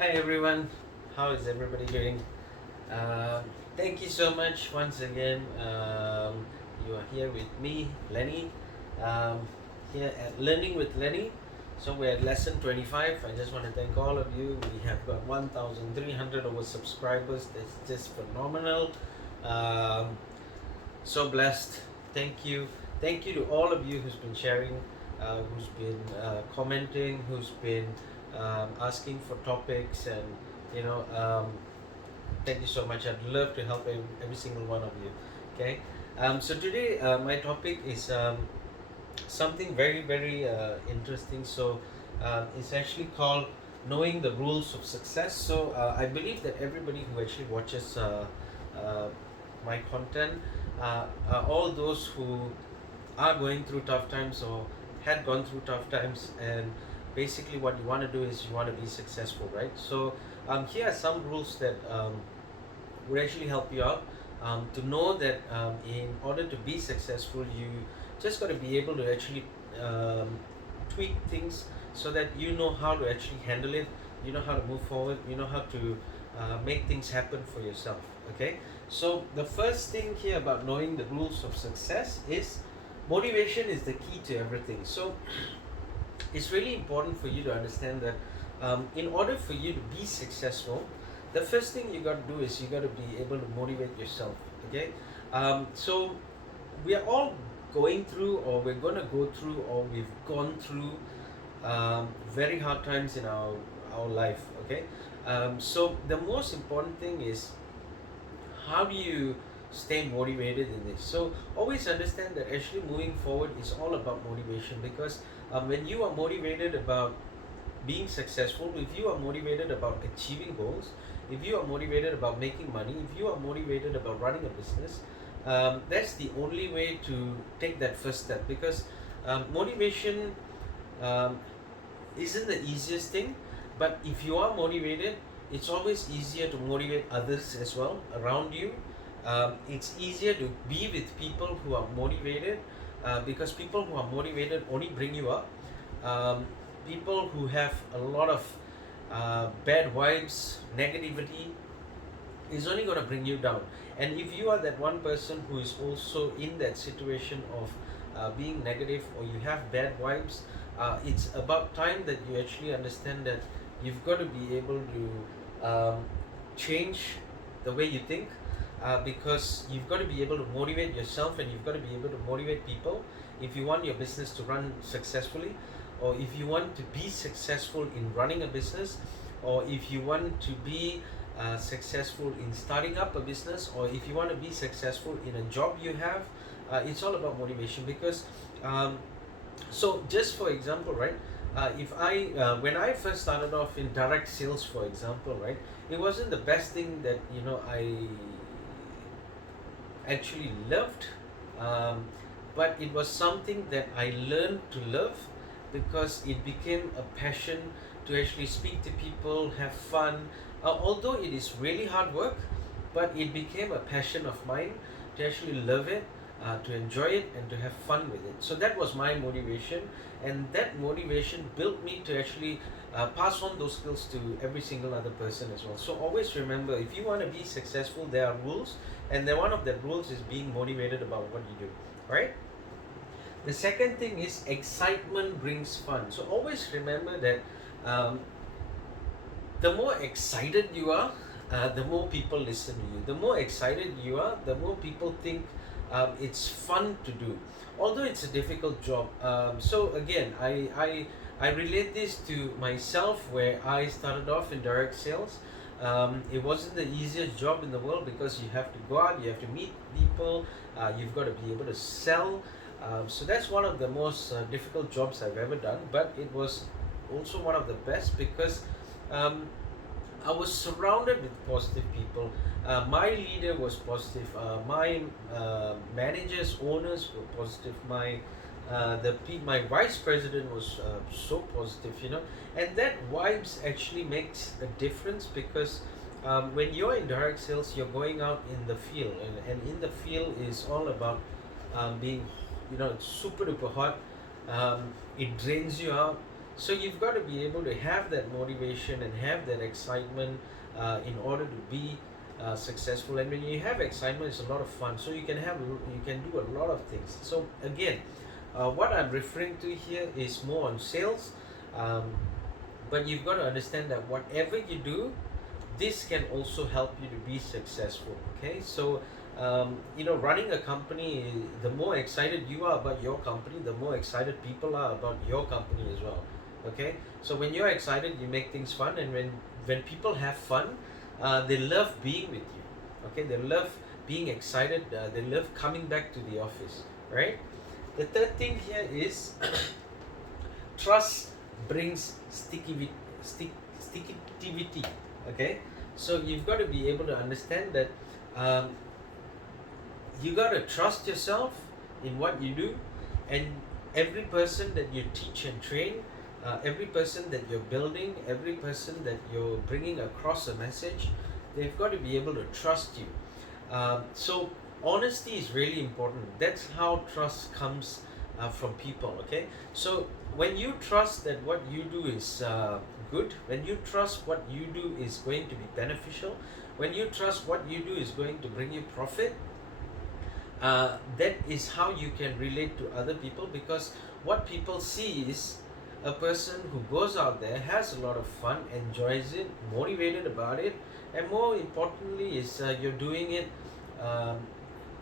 Hi everyone, how is everybody doing? Uh, Thank you so much once again. You are here with me, Lenny, um, here at Learning with Lenny. So we're at lesson 25. I just want to thank all of you. We have got 1,300 over subscribers. That's just phenomenal. Um, so blessed. Thank you. Thank you to all of you who's been sharing, who's been commenting, who's been asking for topics, and you know, thank you so much. I'd love to help every single one of you. Okay. So today, my topic is something very, very interesting. So it's actually called knowing the rules of success. So I believe that everybody who actually watches uh, my content, are all those who are going through tough times or had gone through tough times, and basically what you want to do is you want to be successful, right? So here are some rules that would actually help you out, to know that in order to be successful, you just got to be able to actually um, tweak things so that you know how to actually handle it, you know how to move forward, you know how to make things happen for yourself. Okay, so the first thing here about knowing the rules of success is motivation is the key to everything. So it's really important for you to understand that in order for you to be successful, the first thing you got to do is you got to be able to motivate yourself. Okay, so we are all going through, or we're going to go through, or we've gone through very hard times in our life. Okay, so the most important thing is how do you stay motivated in this. So always understand that actually moving forward is all about motivation, because when you are motivated about being successful, if you are motivated about achieving goals, if you are motivated about making money, if you are motivated about running a business, that's the only way to take that first step. Because motivation um, isn't the easiest thing, but if you are motivated, it's always easier to motivate others as well around you. It's easier to be with people who are motivated, because people who are motivated only bring you up. um, People who have a lot of bad vibes, negativity, is only going to bring you down. And if you are that one person who is also in that situation of being negative, or you have bad vibes, it's about time that you actually understand that you've got to be able to change the way you think, because you've got to be able to motivate yourself, and you've got to be able to motivate people if you want your business to run successfully, or if you want to be successful in running a business, or if you want to be successful in starting up a business, or if you want to be successful in a job you have. It's all about motivation. Because um, so just for example, right, if I when I first started off in direct sales, for example, right, it wasn't the best thing that I actually loved, um, but it was something that I learned to love, because it became a passion to actually speak to people, have fun. Although it is really hard work, but it became a passion of mine to actually love it, to enjoy it, and to have fun with it. So that was my motivation, and that motivation built me to actually pass on those skills to every single other person as well. So always remember, if you want to be successful, there are rules, and then one of the rules is being motivated about what you do, right? The second thing is excitement brings fun. So always remember that um, the more excited you are, the more people listen to you. The more excited you are, the more people think it's fun to do. Although it's a difficult job. So again, I relate this to myself, where I started off in direct sales. It wasn't the easiest job in the world, because you have to go out, you have to meet people, you've got to be able to sell. So that's one of the most difficult jobs I've ever done, but it was also one of the best, because um, I was surrounded with positive people. My leader was positive. My managers, owners were positive. My vice president was so positive, and that vibes actually makes a difference, because when you're in direct sales, you're going out in the field, and in the field is all about being, super duper hot. It drains you out. So you've got to be able to have that motivation and have that excitement in order to be successful. And when you have excitement, it's a lot of fun. So you can do a lot of things. So again, what I'm referring to here is more on sales, um, but you've got to understand that whatever you do, this can also help you to be successful. Okay, so running a company, the more excited you are about your company, the more excited people are about your company as well. Okay, so when you're excited, you make things fun, and when people have fun, they love being with you. Okay, they love being excited, they love coming back to the office, right? The third thing here is trust brings stickitivity. Okay, so you've got to be able to understand that um, you got to trust yourself in what you do, and every person that you teach and train, every person that you're building, every person that you're bringing across a message, they've got to be able to trust you. So honesty is really important. That's how trust comes from people. Okay, so when you trust that what you do is good, when you trust what you do is going to be beneficial, when you trust what you do is going to bring you profit, that is how you can relate to other people, because what people see is a person who goes out there, has a lot of fun, enjoys it, motivated about it, and more importantly is you're doing it um,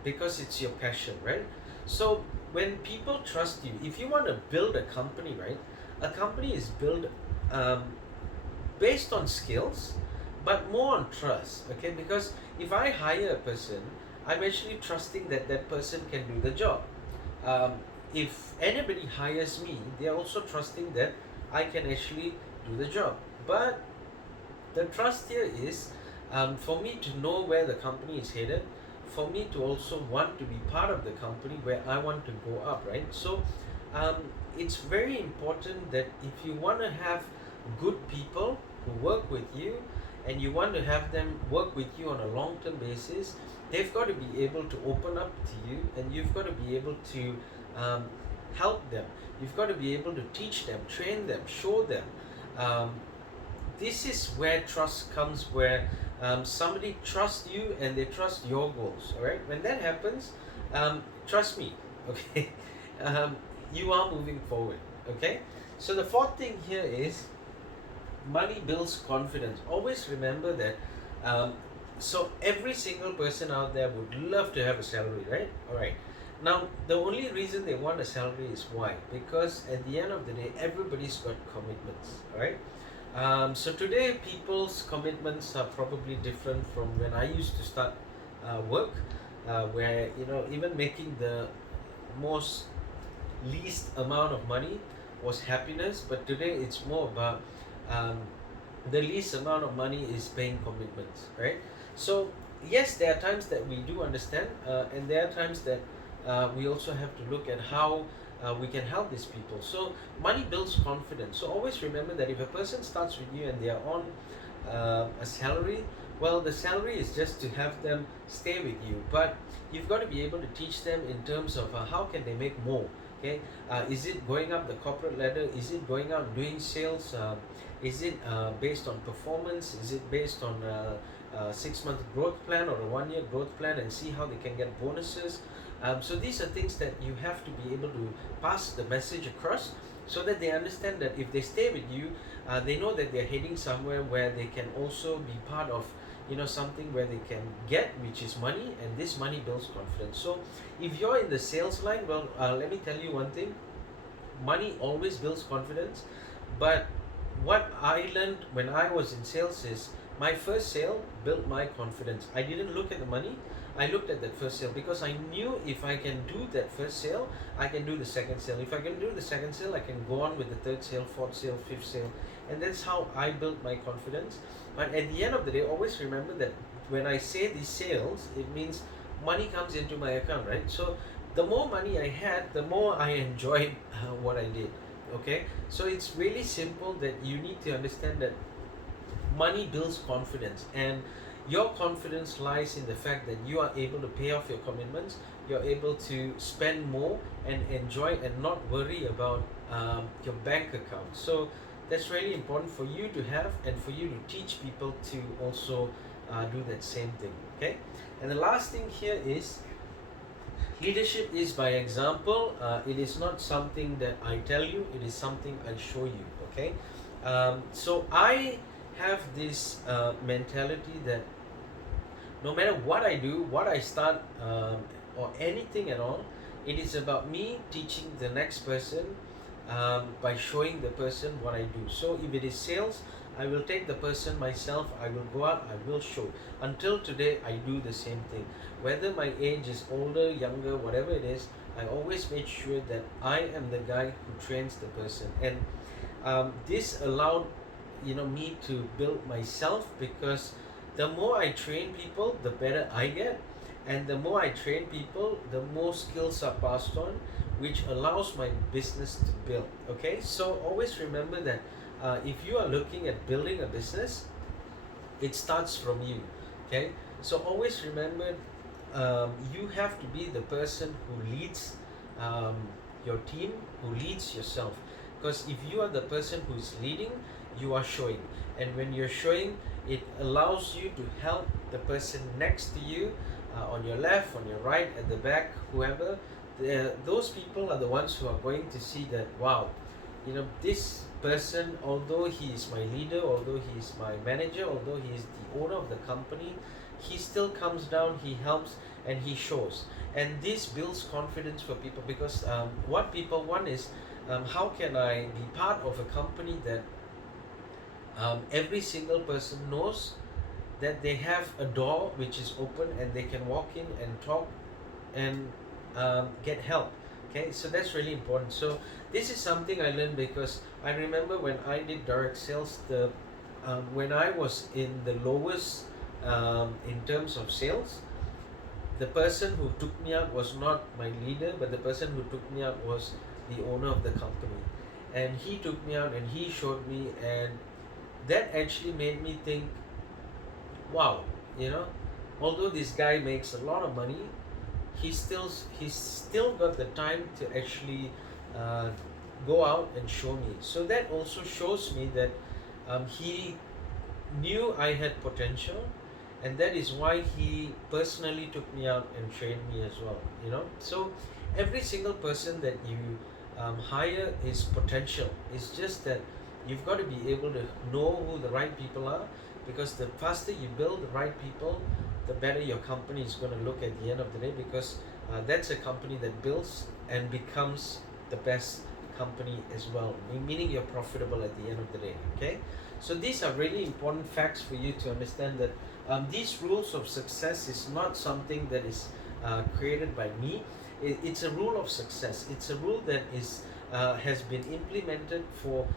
because it's your passion, right? So when people trust you, if you want to build a company, right, a company is built um, based on skills, but more on trust. Okay, because if I hire a person, I'm actually trusting that that person can do the job. um, if anybody hires me, they're also trusting that I can actually do the job. But the trust here is for me to know where the company is headed, for me to also want to be part of the company where I want to go up, right? So um, it's very important that if you want to have good people who work with you, and you want to have them work with you on a long term basis, they've got to be able to open up to you, and you've got to be able to um, help them. You've got to be able to teach them, train them, show them. Um, this is where trust comes, where somebody trusts you and they trust your goals. All right, when that happens, trust me, okay, um, you are moving forward. Okay, so the fourth thing here is money builds confidence. Always remember that. So every single person out there would love to have a salary, right? All right. Now the only reason they want a salary is why? Because at the end of the day, everybody's got commitments. All right. So today, people's commitments are probably different from when I used to start work, where even making the most least amount of money was happiness. But today, it's more about um, the least amount of money is paying commitments, right? So yes, there are times that we do understand, and there are times that we also have to look at how we can help these people. So money builds confidence. So always remember that if a person starts with you and they are on a salary, well, the salary is just to have them stay with you, but you've got to be able to teach them in terms of how can they make more. Okay, is it going up the corporate ladder? Is it going out and doing sales? Is it based on performance? Is it based on 6 month growth plan or a 1 year growth plan, and see how they can get bonuses? So these are things that you have to be able to pass the message across, so that they understand that if they stay with you, they know that they're heading somewhere where they can also be part of something where they can get, which is money, and this money builds confidence. So if you're in the sales line, well, let me tell you one thing: money always builds confidence. But what I learned when I was in sales is my first sale built my confidence. I didn't look at the money, I looked at that first sale, because I knew if I can do that first sale, I can do the second sale. If I can do the second sale, I can go on with the third sale, fourth sale, fifth sale, and that's how I built my confidence. But at the end of the day, always remember that when I say these sales, it means money comes into my account, right? So the more money I had, the more I enjoyed what I did. Okay, so it's really simple, that you need to understand that money builds confidence, and your confidence lies in the fact that you are able to pay off your commitments, you're able to spend more and enjoy and not worry about your bank account. So that's really important for you to have and for you to teach people to also do that same thing. Okay, and the last thing here is leadership is by example. It is not something that I tell you, it is something I show you. Okay, so I have this mentality that no matter what I do, what I start, or anything at all, it is about me teaching the next person by showing the person what I do. So if it is sales, I will take the person myself, I will go out, I will show. Until today, I do the same thing. Whether my age is older, younger, whatever it is, I always make sure that I am the guy who trains the person. And this allowed me to build myself, because the more I train people, the better I get, and the more I train people, the more skills are passed on, which allows my business to build. Okay, so always remember that if you are looking at building a business, it starts from you. Okay, so always remember, you have to be the person who leads your team, who leads yourself. Because if you are the person who's leading, you are showing, and when you're showing, it allows you to help the person next to you, on your left, on your right, at the back, whoever. Those people are the ones who are going to see that, wow, this person, although he is my leader, although he is my manager, although he is the owner of the company, he still comes down, he helps, and he shows. And this builds confidence for people, because what people want is, how can I be part of a company that every single person knows that they have a door which is open and they can walk in and talk and get help. Okay, so that's really important. So this is something I learned, because I remember when I did direct sales, when I was in the lowest in terms of sales, the person who took me out was not my leader, but the person who took me out was the owner of the company, and he took me out and he showed me, and that actually made me think, wow, although this guy makes a lot of money, he's still got the time to actually uh, go out and show me. So that also shows me that he knew I had potential, and that is why he personally took me out and trained me as well. So every single person that you hire is potential. It's just that you've got to be able to know who the right people are, because the faster you build the right people, the better your company is going to look at the end of the day, because that's a company that builds and becomes the best company as well, meaning you're profitable at the end of the day. Okay, so these are really important facts for you to understand, that these rules of success is not something that is created by me. It's a rule of success. It's a rule that is has been implemented for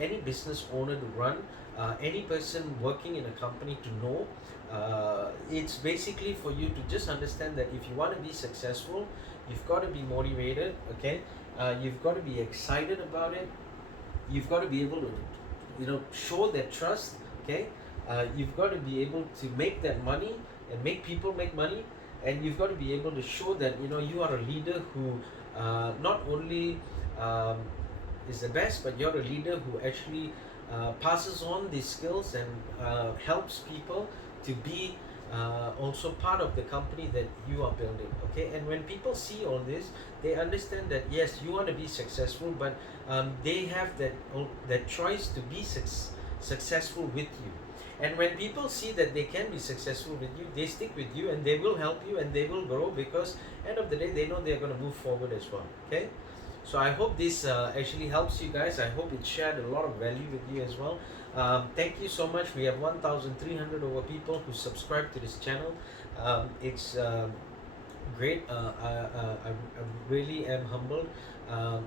any business owner to run, any person working in a company to know. It's basically for you to just understand that if you want to be successful, you've got to be motivated. Okay, you've got to be excited about it. You've got to be able to show that trust. Okay, you've got to be able to make that money and make people make money, and you've got to be able to show that you are a leader who not only is the best, but you're a leader who actually passes on these skills and helps people to be also part of the company that you are building. Okay, and when people see all this, they understand that yes, you want to be successful, but they have that choice to be successful with you. And when people see that they can be successful with you, they stick with you and they will help you and they will grow, because end of the day they know they're going to move forward as well. Okay, so I hope this actually helps you guys. I hope it shared a lot of value with you as well. Thank you so much. We have 1,300 over people who subscribe to this channel. It's great. I really am humbled.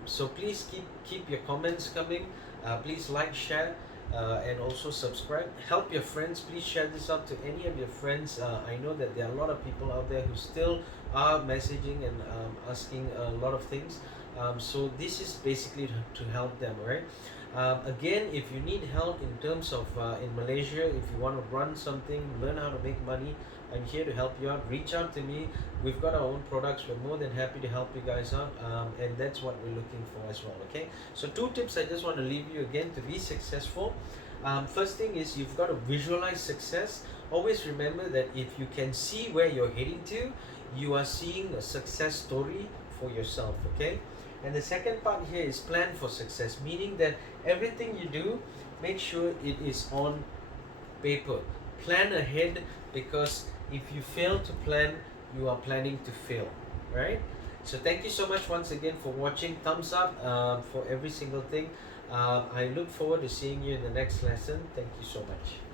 So please keep your comments coming. Please like, share, and also subscribe. Help your friends. Please share this out to any of your friends. I know that there are a lot of people out there who still are messaging and asking a lot of things. So this is basically to help them, right? Again, if you need help in terms of in Malaysia, if you want to run something, learn how to make money, I'm here to help you out. Reach out to me. We've got our own products. We're more than happy to help you guys out, and that's what we're looking for as well. Okay. So 2 tips I just want to leave you again to be successful. First thing is you've got to visualize success. Always remember that if you can see where you're heading to, you are seeing a success story for yourself. Okay. And the second part here is plan for success, meaning that everything you do, make sure it is on paper. Plan ahead, because if you fail to plan, you are planning to fail, right? So thank you so much once again for watching. Thumbs up for every single thing. I look forward to seeing you in the next lesson. Thank you so much.